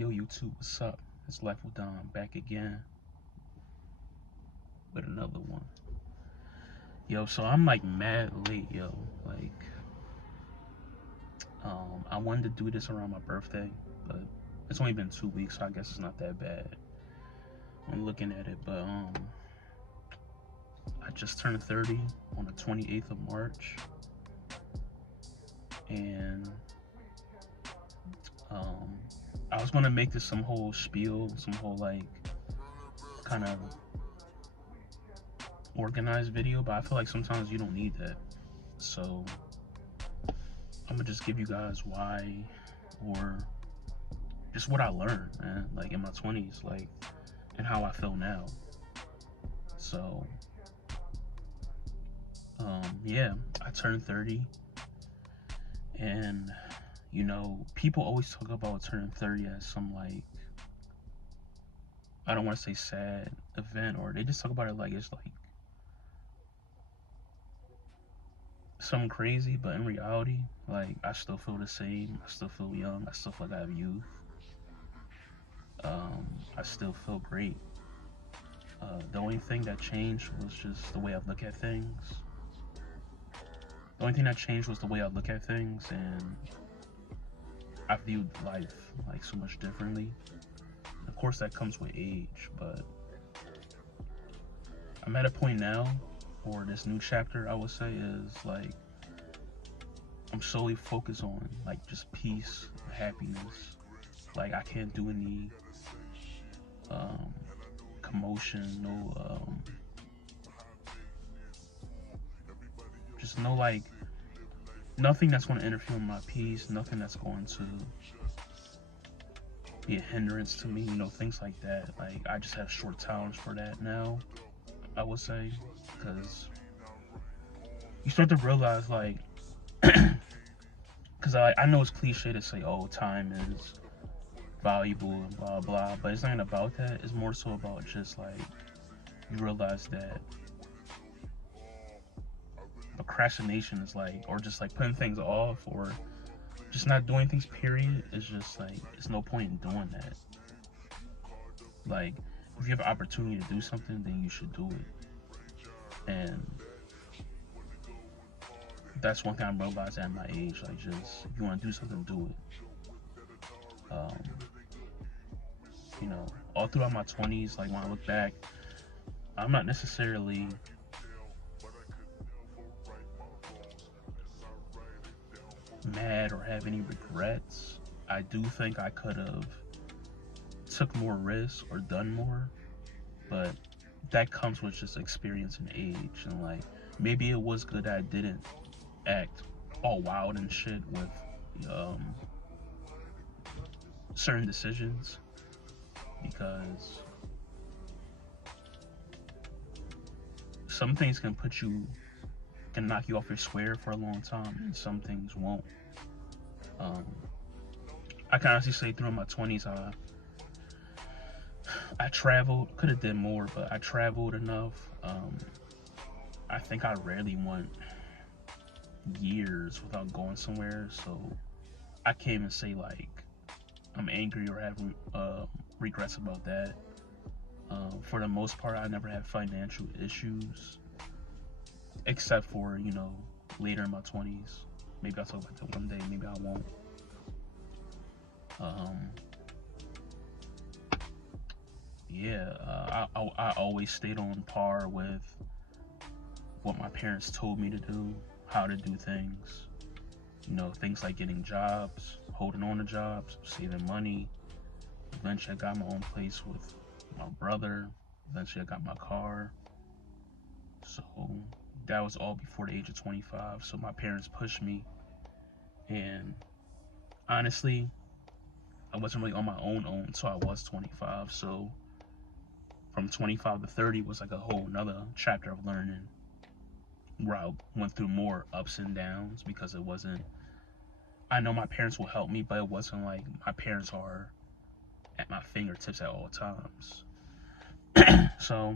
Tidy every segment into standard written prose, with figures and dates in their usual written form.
Yo, YouTube, what's up? It's Life with Don back again with another one. Yo, so I'm like mad late, yo. I wanted to do this around my birthday, but it's only been 2 weeks, so I guess it's not that bad when looking at it. But I just turned 30 on the 28th of March, and um, I was gonna make this some whole spiel, some whole like kind of organized video, but I feel like sometimes you don't need that. So I'm gonna just give you guys why, or just what I learned, man, like in my 20s, like, and how I feel now. So, yeah, I turned 30, and people always talk about turning 30 as some like, I don't want to say sad event, or they just talk about it like it's like something crazy, but in reality, like, I still feel the same. I still feel young. I still feel like I have youth. I still feel great. The only thing that changed was just the way I look at things. The only thing that changed was the way I look at things, and I viewed life like so much differently. Of course, that comes with age, but I'm at a point now, or this new chapter, I would say, is like I'm solely focused on like just peace, happiness. Like, I can't do any um, commotion, just no like nothing that's going to interfere with my peace, nothing that's going to be a hindrance to me, things like that. Like, I just have short tolerance for that now, I would say, because you start to realize, like, because I know it's cliche to say, oh, time is valuable and blah blah, but it's not even about that. It's more so about just like you realize that procrastination is like, or just like putting things off, or just not doing things, period, is just like, it's no point in doing that. Like, if you have an opportunity to do something, then you should do it. And that's one thing I'm realizing at my age. Like, just if you want to do something, do it. You know, all throughout my 20s, like when I look back, I'm not necessarily mad or have any regrets. I do think I could have took more risks or done more, but that comes with just experience and age. And like, maybe it was good that I didn't act all wild and shit with um, certain decisions, because some things can knock you off your square for a long time, and some things won't. Um, I can honestly say through my 20s, I traveled. Could have did more, but I traveled enough. I think I rarely went years without going somewhere, so I can't even say like I'm angry or have regrets about that. For the most part, I never had financial issues, except for later in my 20s. Maybe I'll talk about that one day. Maybe I won't. Um, yeah, I always stayed on par with what my parents told me to do, how to do things. Things like getting jobs, holding on to jobs, saving money. Eventually, I got my own place with my brother. Eventually, I got my car. So that was all before the age of 25. So my parents pushed me, and honestly, I wasn't really on my own until I was 25. So from 25 to 30 was like a whole another chapter of learning, where I went through more ups and downs, because it wasn't. I know my parents will help me, but it wasn't like my parents are at my fingertips at all times. So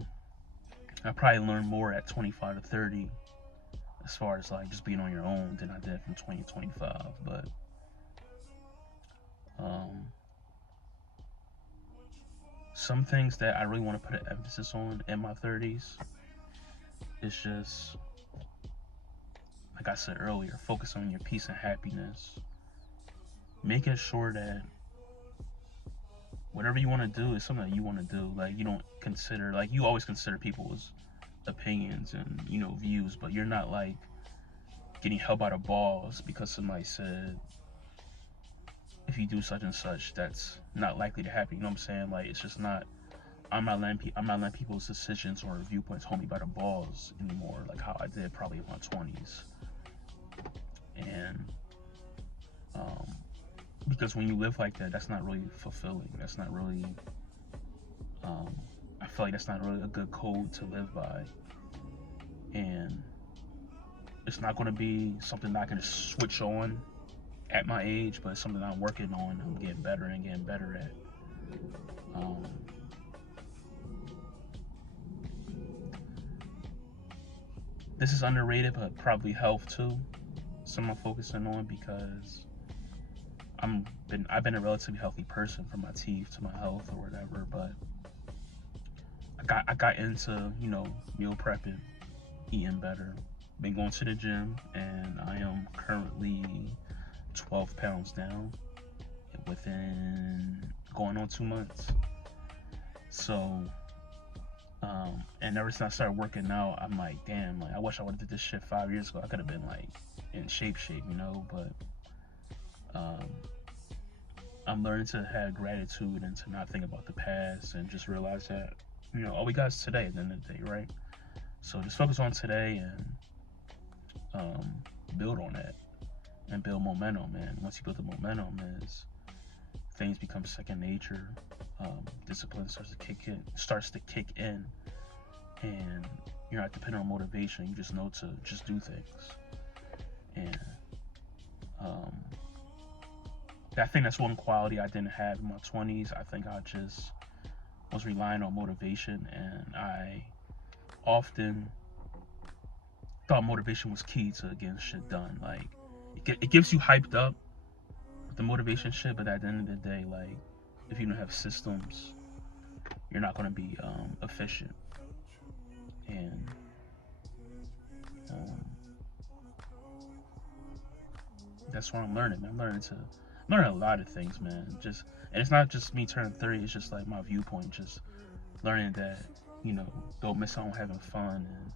I probably learned more at 25 to 30, as far as like just being on your own, than I did from 20 to 25. But um, some things that I really want to put an emphasis on in my 30s is just, like I said earlier, focus on your peace and happiness. Making sure that whatever you want to do is something that you want to do. Like, you don't consider, like, you always consider people's opinions and, views, but you're not like getting held by the balls because somebody said, if you do such and such, that's not likely to happen. You know what I'm saying? Like, it's just not. I'm not letting people's decisions or viewpoints hold me by the balls anymore, like how I did probably in my 20s. And because when you live like that, that's not really fulfilling. That's not really. I feel like that's not really a good code to live by. And it's not going to be something that I can just switch on at my age, but it's something I'm working on. I'm getting better and getting better at. This is underrated, but probably health too. Something I'm focusing on because I've been a relatively healthy person from my teeth to my health or whatever, but I got into meal prepping, eating better. Been going to the gym, and I am currently 12 pounds down within going on 2 months. So, and ever since I started working out, I'm like, damn, like I wish I would have did this shit 5 years ago. I could have been like in shape, but I'm learning to have gratitude and to not think about the past and just realize that, all we got is today at the end of the day, right? So just focus on today and build on that and build momentum. And once you build the momentum, things become second nature. Discipline starts to kick in, and you're not dependent on motivation. You just know to just do things. And I think that's one quality I didn't have in my 20s. I think I just was relying on motivation, and I often thought motivation was key to getting shit done. Like, it gives you hyped up with the motivation shit, but at the end of the day, like, if you don't have systems, you're not going to be efficient. And that's what I'm learning. I'm learning a lot of things, man. And it's not just me turning 30. It's just like my viewpoint. Just learning that, don't miss out on having fun and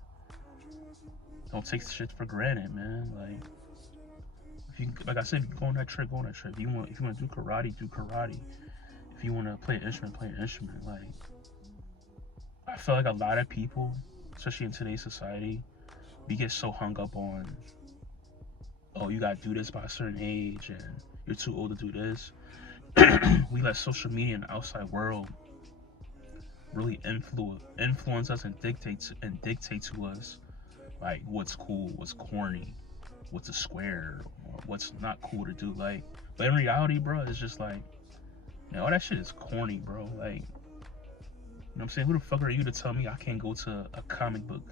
don't take shit for granted, man. Like, like I said, if you go on that trip, go on that trip. If you want to do karate, do karate. If you want to play an instrument, play an instrument. Like, I feel like a lot of people, especially in today's society, we get so hung up on, oh, you gotta do this by a certain age and you're too old to do this. We let social media and the outside world really influence us and dictate to us like what's cool, what's corny, what's a square, or what's not cool to do. Like, but in reality, bro, it's just like, man, all that shit is corny, bro. Like, you know what I'm saying? Who the fuck are you to tell me I can't go to a comic book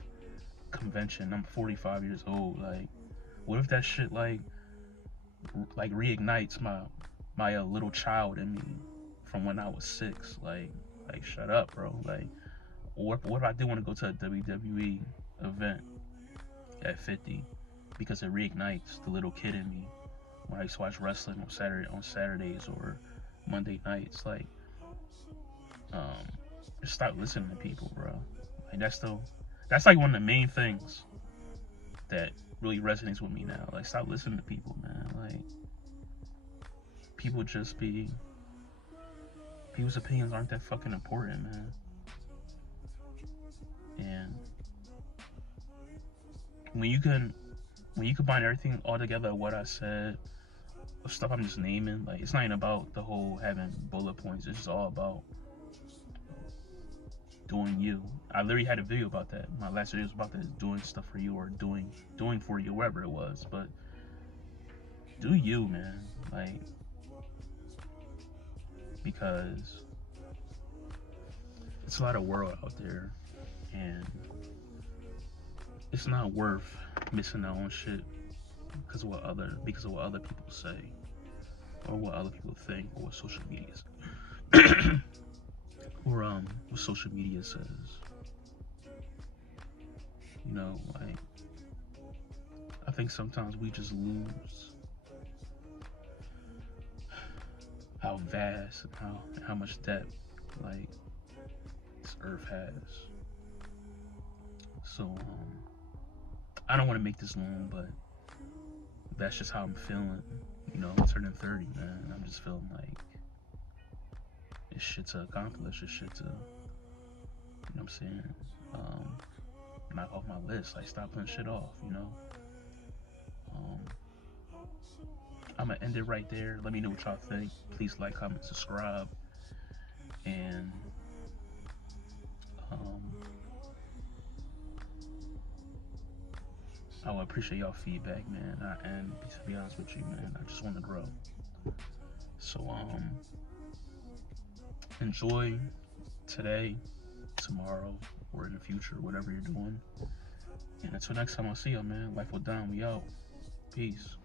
convention? I'm 45 years old. Like, what if that shit like reignites my little child in me from when I was 6? Like shut up, bro. Like, what if I do want to go to a WWE event at 50 because it reignites the little kid in me when I used to watch wrestling on Saturdays or Monday nights? Like, just stop listening to people, bro. Like, that's like one of the main things that really resonates with me now. Like, stop listening to people, man. Like, people's opinions aren't that fucking important, man. And when you combine everything all together, what I said, the stuff I'm just naming, like, it's not even about the whole having bullet points. It's just all about doing you. I literally had a video about that. My last video was about that, doing stuff for you or doing for you, wherever it was. But do you, man. Like, because it's a lot of world out there, and it's not worth missing out on shit because of what other people say or what other people think or what social media is. or what social media says. You know, like, I think sometimes we just lose how vast and how much depth, like, this earth has. So I don't want to make this long, but that's just how I'm feeling. You know, I'm turning 30, man, and I'm just feeling like it's shit to accomplish, it's shit to, you know what I'm saying, knock off my list, like, stop putting shit off, you know. um, I'm gonna end it right there. Let me know what y'all think. Please like, comment, subscribe, and um, I would appreciate y'all feedback, man. And to be honest with you, man, I just want to grow. So enjoy today, tomorrow, or in the future, whatever you're doing. And until next time I see y'all, man. Life with Don, we out. Peace.